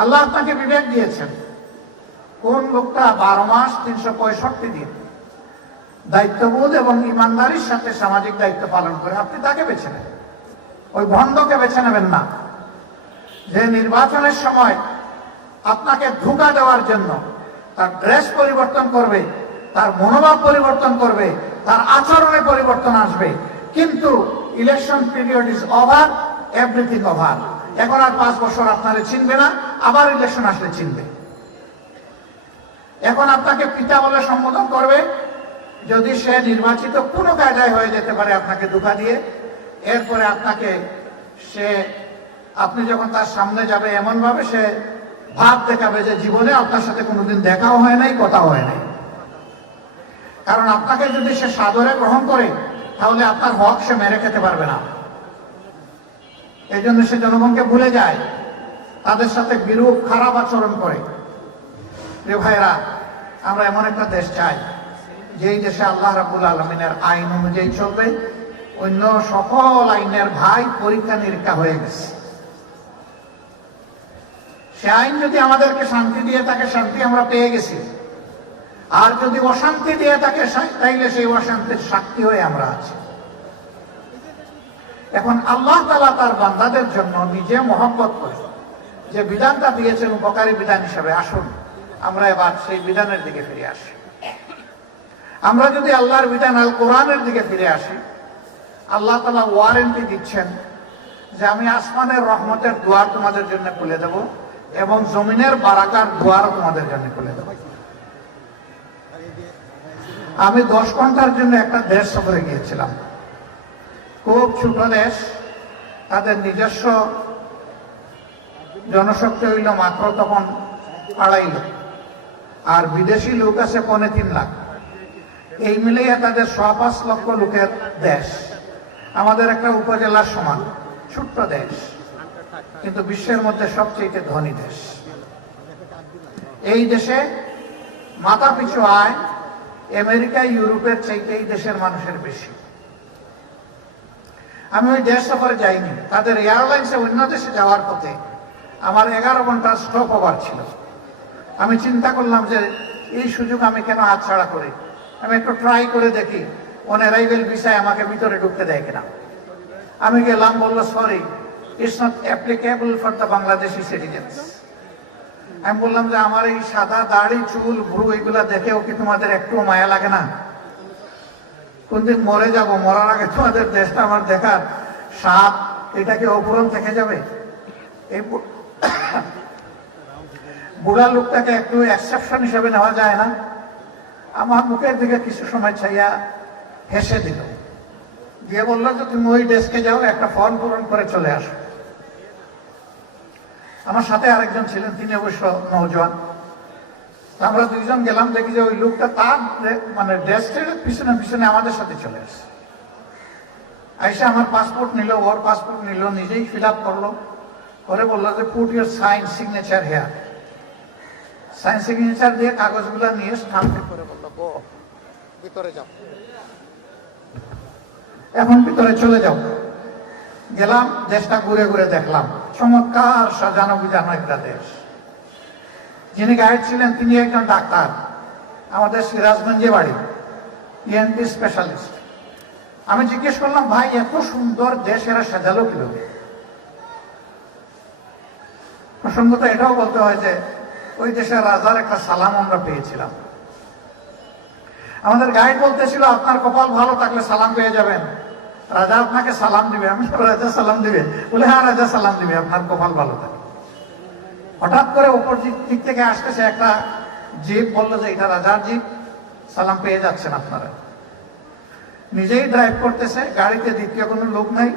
আল্লাহ আপনাকে বিবেক দিয়েছেন। কোন লোকটা বারো মাস তিনশো পঁয়ষট্টি দিন দায়িত্ববোধ এবং ইমানদারির সাথে সামাজিক দায়িত্ব পালন করে, আপনি তাকে বেছে নেন। ওই ভণ্ডকে বেছে নেবেন না। যে নির্বাচনের সময় আপনাকে ধোকা দেওয়ার জন্য তার ড্রেস পরিবর্তন করবে, তার মনোভাব পরিবর্তন করবে, তার আচরণে পরিবর্তন আসবে, কিন্তু election period is over everything over এখন আর পাঁচ বছর আপনারা চিনবে না আবার ইলেকশন আসলে চিনবে। এখন আপনাকে পিতা বলে সম্বোধন করবে, যদি সে নির্বাচিত কোনো কায়দায় হয়ে যেতে পারে আপনাকে ধোকা দিয়ে, এরপরে আপনাকে সে, আপনি যখন তার সামনে যাবে এমন ভাবে সে ভাব দেখাবে যে জীবনে আপনার সাথে কোনোদিন দেখাও হয় নাই, কথাও হয় নাই। কারণ আপনাকে যদি সে সাদরে গ্রহণ করে, তাহলে আপনার হক সে মেরে খেতে পারবে না। এই জন্য সে জনগণকে ভুলে যায়। তাদের সাথে বিরূপ খারাপ আচরণ করে। প্রিয় ভাইরা আমরা এমন একটা দেশ চাই, যেই দেশে আল্লাহ রাবুল আলমিনের আইন অনুযায়ী চলবে। অন্য সকল আইনের ভাই পরীক্ষা নিরীক্ষা হয়ে গেছে। সে আইন যদি আমাদেরকে শান্তি দিয়ে তাকে শান্তি আমরা পেয়ে গেছি। আর যদি অশান্তি দিয়ে তাকে তাইলে সেই অশান্তির সাক্ষী হয়ে আমরা আছি। এখন আল্লাহ তালা তার বান্দাদের জন্য নিজে মহব্বত করে। যে বিধানটা দিয়েছেন উপকারী বিধান হিসাবে, আসুন, আমরা এবার সেই বিধানের দিকে ফিরে আসি। আমরা যদি আল্লাহর বিধান আল কোরআনের দিকে ফিরে আসি, আল্লাহ তালা ওয়ারেন্টি দিচ্ছেন যে আমি আসমানের রহমতের দুয়ার তোমাদের জন্য খুলে দেব এবং জমিনের বারাকার দুয়ারও তোমাদের জন্য খুলে দেব। আমি দশ ঘণ্টার জন্য একটা দেশ সফরে গিয়েছিলাম। খুব ছোট দেশ, তাদের নিজস্ব জনশক্তি হইল মাত্র তখন আড়াই লোক আর বিদেশি লোক আছে পনে তিন লাখ। এই মিলিয়ে তাদের ছ পাঁচ লক্ষ লোকের দেশ। আমাদের একটা উপজেলার সমান, ছোট্ট দেশ। কিন্তু বিশ্বের মধ্যে সবচেয়ে ধনী দেশ। এই দেশে মাথা পিছু আয় আমেরিকা, ইউরোপের চাইতে এই দেশের মানুষের বেশি। আমি ওই দেশ সফরে যাইনি। তাদের এয়ারলাইন্সে অন্য দেশে যাওয়ার পথে আমার এগারো ঘণ্টার স্টপ ওভার ছিল। আমি চিন্তা করলাম যে, এই সুযোগ আমি কেন হাতছাড়া করি? আমি একটু ট্রাই করে দেখি অন অ্যারাইভেল ভিসায় আমাকে ভিতরে ঢুকতে দেয় কিনা। আমি গেলাম, বলল sorry it's not applicable for the Bangladeshi citizens আমি বললাম যে, আমার এই সাদা দাড়ি, চুল, ভ্রু, এগুলা দেখেও কি তোমাদের একটু মায়া লাগে না? কোনদিন মরে যাব, মরার আগে তোমাদের দেশটা আমার দেখার সাপ এটা কি অপূরণ থেকে যাবে? বুড়া লোকটাকে একটু এক্সেপশন হিসেবে নেওয়া যায় না। আমার মুখের দিকে কিছু সময় ছাইয়া হেসে দিল। দিয়ে বলল যে, তুমি ওই ডেস্কে যাও, একটা ফর্ম পূরণ করে চলে আসো। আমার সাথে আরেকজন ছিলেন, তিনি অবশ্য নৌজওয়ান আমরা দুইজন গেলাম, দেখি যে ওই লোকটা তার মানে ডেস্কের পিছনে পিছনে আমাদের সাথে চলে আসে আইসা আমার পাসপোর্ট নিল, ওর পাসপোর্ট নিল, নিজেই ফিল আপ করল। করে বলল যে put your sign signature here sign signature দিয়ে কাগজগুলো নিয়ে স্টাম্প করে বলল ভিতরে যাও। এখন ভিতরে চলে যাও। গেলাম, দেশটা ঘুরে ঘুরে দেখলাম। চমৎকার সাজানো বুঝানো একটা দেশ। যিনি গাইড ছিলেন, তিনি একজন ডাক্তার। আমাদের সিরাজগঞ্জে বাড়ি ইএনপি স্পেশালিস্ট আমি জিজ্ঞেস করলাম, ভাই, এত সুন্দর দেশ, এরা সাজালো কীভাবে? প্রসঙ্গত এটাও বলতে হয় যে ওই দেশের রাজার একটা সালাম আমরা পেয়েছিলাম। আমাদের গাইড বলতেছিল, আপনার কপাল ভালো থাকলে সালাম পেয়ে যাবেন। রাজা আপনাকে সালাম দিবে। আমি রাজা সালাম দিবে? বলে হ্যাঁ রাজা সালাম দিবে, আপনার কপাল ভালো থাকে হঠাৎ করে উপর দিক থেকে আসতেছে একটা জিপ, বলল যে, এটা রাজার জিপ, সালাম পেয়ে যাচ্ছেন আপনারা। নিজেই ড্রাইভ করতেছে, গাড়িতে দ্বিতীয় কোনো লোক নাই,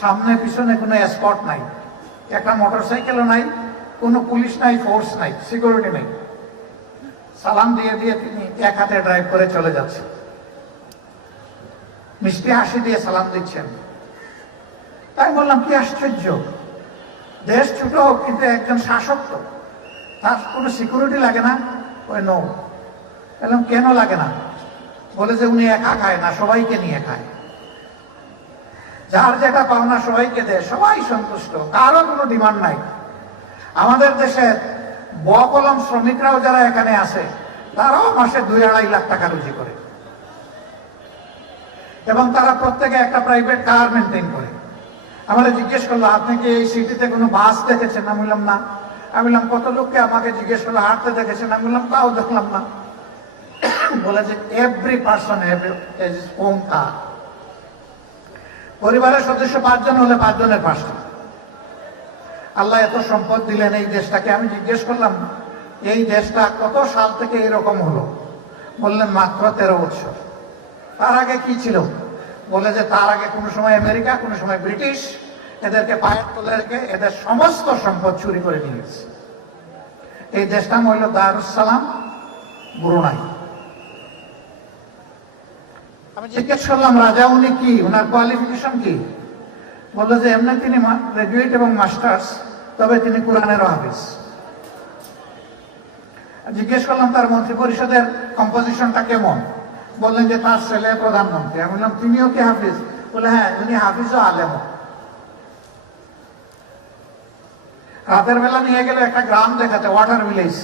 সামনে পিছনে কোনো স্পট নাই, একটা মোটর সাইকেলও নাই কোনো পুলিশ নাই ফোর্স নাই সিকিউরিটি নাই। সালাম দিয়ে দিয়ে তিনি এক হাতে ড্রাইভ করে চলে যাচ্ছেন। মিষ্টি হাসি দিয়ে সালাম দিচ্ছেন। তাই বললাম, কি আশ্চর্য। দেশ ছোট হোক, কিন্তু একজন শাসক তো। তার কোনো সিকিউরিটি লাগে না? ওই নো এরকম কেন লাগে না? বলে যে, উনি একা খায় না, সবাইকে নিয়ে খায়। যার যেটা পাওনা সবাইকে দেয়, সবাই সন্তুষ্ট, কারও কোনো ডিমান্ড নাই। আমাদের দেশে ব কলম শ্রমিকরাও যারা এখানে আছে, তারাও মাসে দুই আড়াই লাখ টাকা রুজি করে। এবং তারা প্রত্যেকে একটা প্রাইভেট কার মেনটেন করে। আমাদের জিজ্ঞেস করল, আপনি কি এই সিটিতে কোনো বাস দেখেছেন? আমি বললাম, না। আমি বললাম, কত লোককে আমাকে জিজ্ঞেস করল, হাঁটতে দেখেছেন? আমি বললাম, তাও দেখলাম না। বলে যে এভরি পার্সন ওন পরিবারের সদস্য পাঁচজন হলে পাঁচজনের পাঁচটা আল্লাহ এত সম্পদ দিলেন এই দেশটাকে। আমি জিজ্ঞেস করলাম, এই দেশটা কত সাল থেকে এরকম হলো? বললেন, মাত্র তেরো বছর তার আগে কি ছিল? বলে যে তার আগে কোনো সময় আমেরিকা, কোনো সময় ব্রিটিশ। এদেরকে পায়ের তলে রেখে এদের সমস্ত সম্পদ চুরি করে নিয়ে গেছে। এই দেশটা হইল দারুসালাম ব্রুনাই। আমি জিজ্ঞেস করলাম, রাজা উনি কি? ওনার কোয়ালিফিকেশন কি? বলল যে এমনি তিনি গ্রাজুয়েট এবং মাস্টার্স তবে তিনি কোরআনেরও হাফিজ। জিজ্ঞেস করলাম, তার মন্ত্রী পরিষদের কম্পোজিশনটা কেমন? বললেন যে, তার ছেলে প্রধানমন্ত্রী। আমি বললাম তিনিও কি হাফিজ? বলে হ্যাঁ উনি হাফিজও আলেম। রাতের বেলা নিয়ে গেলে একটা গ্রাম দেখাতে ওয়াটার ভিলেজ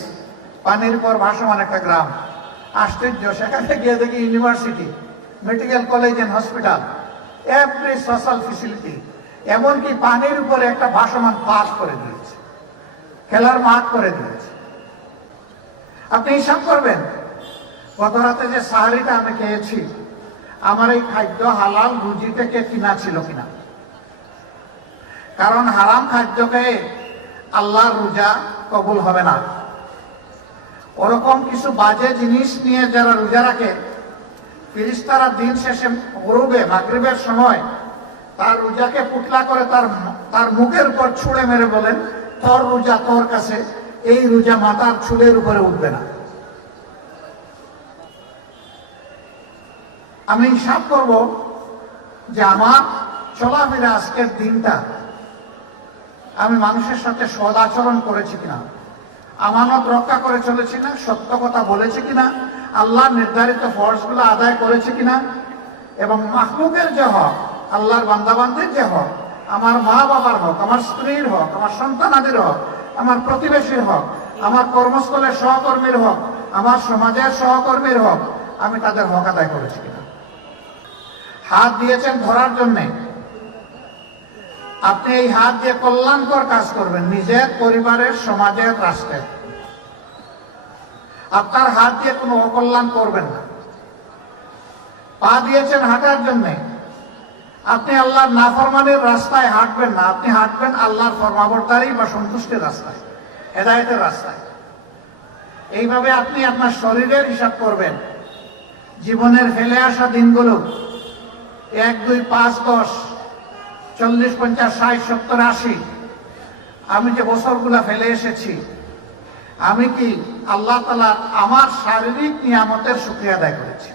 পানির পর ভাসমান একটা গ্রাম। আশ্চর্য, সেখানে গিয়ে দেখি university medical college and hospital every social facility এমনকি পানির উপরে একটা ভাসমান পাস করে দিয়েছে। খেলার মাঠ করে দিয়েছে। আপনি হিসাব করবেন, গত রাতে যে সাহারিটা আমি খেয়েছি, আমার এই খাদ্য হালাল রুজি থেকে কিনা ছিল কিনা? কারণ হারাম খাদ্য খেয়ে আল্লাহর রোজা কবুল হবে না। ওরকম কিছু বাজে জিনিস নিয়ে যারা রোজা রাখে ফিরিস্তারা দিন শেষে গরুবে, মাগরিবের সময় তার রোজাকে পুতলা করে তার তার মুখের উপর ছুঁড়ে মেরে বলেন, তোর রোজা তোর কাছে, এই রোজা মাতার ছুলের উপরে উঠবে না। আমি হিসাব করব যে আমার চলাফেরা আজকের দিনটা আমি মানুষের সাথে সদাচরণ করেছি কিনা, আমানত রক্ষা করে চলেছি না সত্য কথা বলেছি কিনা, আল্লাহ নির্ধারিত ফর্সগুলো আদায় করেছে কিনা, এবং মাহমুকের যে হক আল্লাহর বান্দাবান্দির যে হক, আমার মা বাবার হক, আমার স্ত্রীর হক, আমার সন্তানাদের হক, আমার প্রতিবেশীর হক, আমার কর্মস্থলের সহকর্মীর হক, আমার সমাজের সহকর্মীর হক, আমি তাদের হক আদায় করেছি কিনা? হাত দিয়েছেন ধরার জন্যে। আপনি এই হাত দিয়ে কল্যাণকর কাজ করবেন, নিজের পরিবারের, সমাজের, রাষ্ট্রের। আপনার হাত দিয়ে কোনো অকল্যাণ করবেন না। পা দিয়েছেন হাঁটার জন্য। আপনি আল্লাহর নাফরমানের রাস্তায় হাঁটবেন না, আপনি হাঁটবেন আল্লাহর ফরমাবর্তারি বা সন্তুষ্টির রাস্তায়, হেদায়তের রাস্তায়। এইভাবে আপনি আপনার শরীরের হিসাব করবেন। জীবনের ফেলে আসা দিনগুলো, এক, দুই, পাঁচ, দশ, চল্লিশ, পঞ্চাশ, ষাট, সত্তর, আশি। আমি যে বছরগুলা ফেলে এসেছি, আমি কি আল্লাহ তালা আমার শারীরিক নিয়ামতের সুক্রিয়া আদায় করেছি?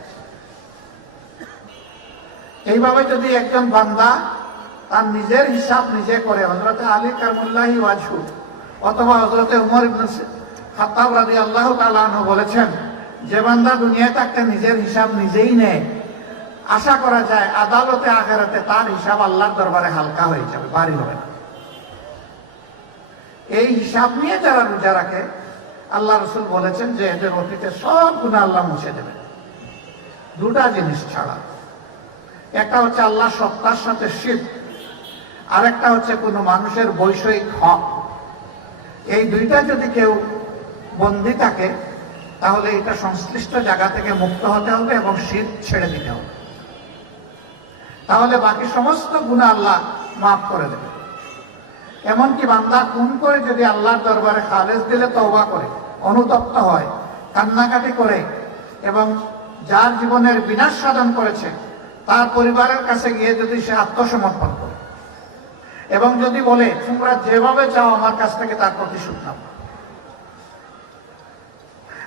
এইভাবে যদি একজন বান্দা তার নিজের হিসাব নিজে করে হজরতে আলী কারমুল্লাহি ওয়াজহু অথবা হজরতে উমর ইবনে খাত্তাব রাজি আল্লাহ তালু বলেছেন, যে বান্দা দুনিয়ায় থাকতে নিজের হিসাব নিজেই নেয় আশা করা যায় আদালতে আখেরাতে তার হিসাব আল্লাহর দরবারে হালকা হয়ে যাবে, ভারী হবে এই হিসাব নিয়ে যারা রোজা রাখে, আল্লাহ রসুল বলেছেন যে এদের অতীতে সব গুণা আল্লাহ মুছে দেবে দুটা জিনিস ছাড়া একটা হচ্ছে আল্লাহ সত্তার সাথে শিব আর একটা হচ্ছে কোনো মানুষের বৈষয়িক হক। এই দুইটা যদি কেউ বন্দি থাকে, তাহলে এটা সংশ্লিষ্ট জায়গা থেকে মুক্ত হতে হবে এবং শীত ছেড়ে দিতে হবে। তাহলে বাকি সমস্ত গুণা আল্লাহ মাফ করে দেবে। এমনকি বান্দা খুন করে যদি আল্লাহর দরবারে খালেজ দিলে তওবা করে, অনুতপ্ত হয়, কান্নাকাটি করে এবং যার জীবনের বিনাশ সাধন করেছে তার পরিবারের কাছে গিয়ে যদি সে আত্মসমর্পণ করে। এবং যদি বলে, তোমরা যেভাবে চাও আমার কাছ থেকে তার প্রতিশোধ নাও।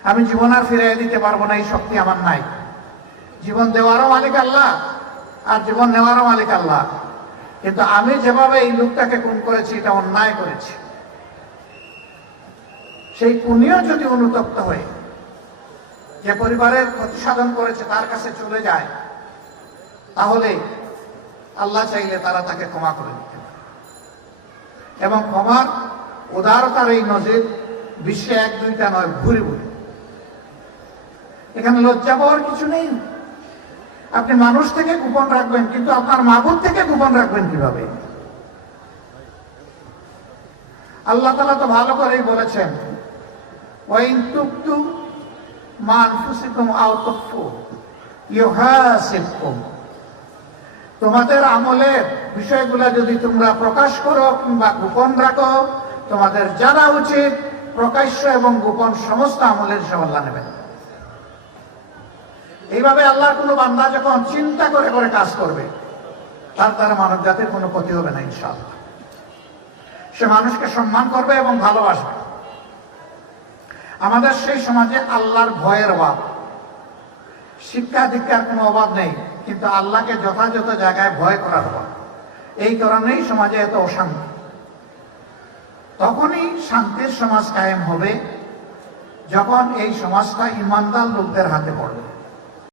আমি জীবন আর ফিরিয়ে দিতে পারব না, এই শক্তি আমার নাই। জীবন দেওয়ারও মালিক আল্লাহ, আর জীবন নেওয়ারও মালিক আল্লাহ। কিন্তু আমি যেভাবে এই লোকটাকে খুন করেছি, এটা অন্যায় করেছি। সেই পুণ্যও যদি অনুতপ্ত হয়ে যে পরিবারের ক্ষতি সাধন করেছে, তার কাছে চলে যায় তাহলে আল্লাহ চাইলে তারা তাকে ক্ষমা করে দিতে এবং ক্ষমার উদারতার এই নজির বিশ্বে এক, দুইটা নয় ভুরি ভুরি এখানে লজ্জা পাওয়ার কিছু নেই। আপনি মানুষ থেকে গোপন রাখবেন, কিন্তু আপনার মাগুর থেকে গোপন রাখবেন কীভাবে? আল্লাহ তালা তো ভালো করেই বলেছেন, ওয়াইন তুকতু মান ফুসিকুম ইউহাসিবকুম। তোমাদের আমলের বিষয়গুলো যদি তোমরা প্রকাশ করো কিংবা গোপন রাখো, তোমাদের জানা উচিত, প্রকাশ্য এবং গোপন সমস্ত আমলের আল্লাহ নেবেন। এইভাবে আল্লাহর কোনো বান্দা যখন চিন্তা করে করে কাজ করবে, তার দ্বারা মানব জাতির কোনো ক্ষতি হবে না, ইনশাআল্লাহ। সে মানুষকে সম্মান করবে এবং ভালোবাসবে। আমাদের সেই সমাজে আল্লাহর ভয়ের অভাব, শিক্ষা দীক্ষার কোনো অভাব নেই। কিন্তু আল্লাহকে যথাযথ জায়গায় ভয় করার পর। এই কারণেই সমাজে এত অশান্তি। তখনই শান্তির সমাজ কায়েম হবে, যখন এই সমাজটা ইমানদার লোকদের হাতে পড়বে।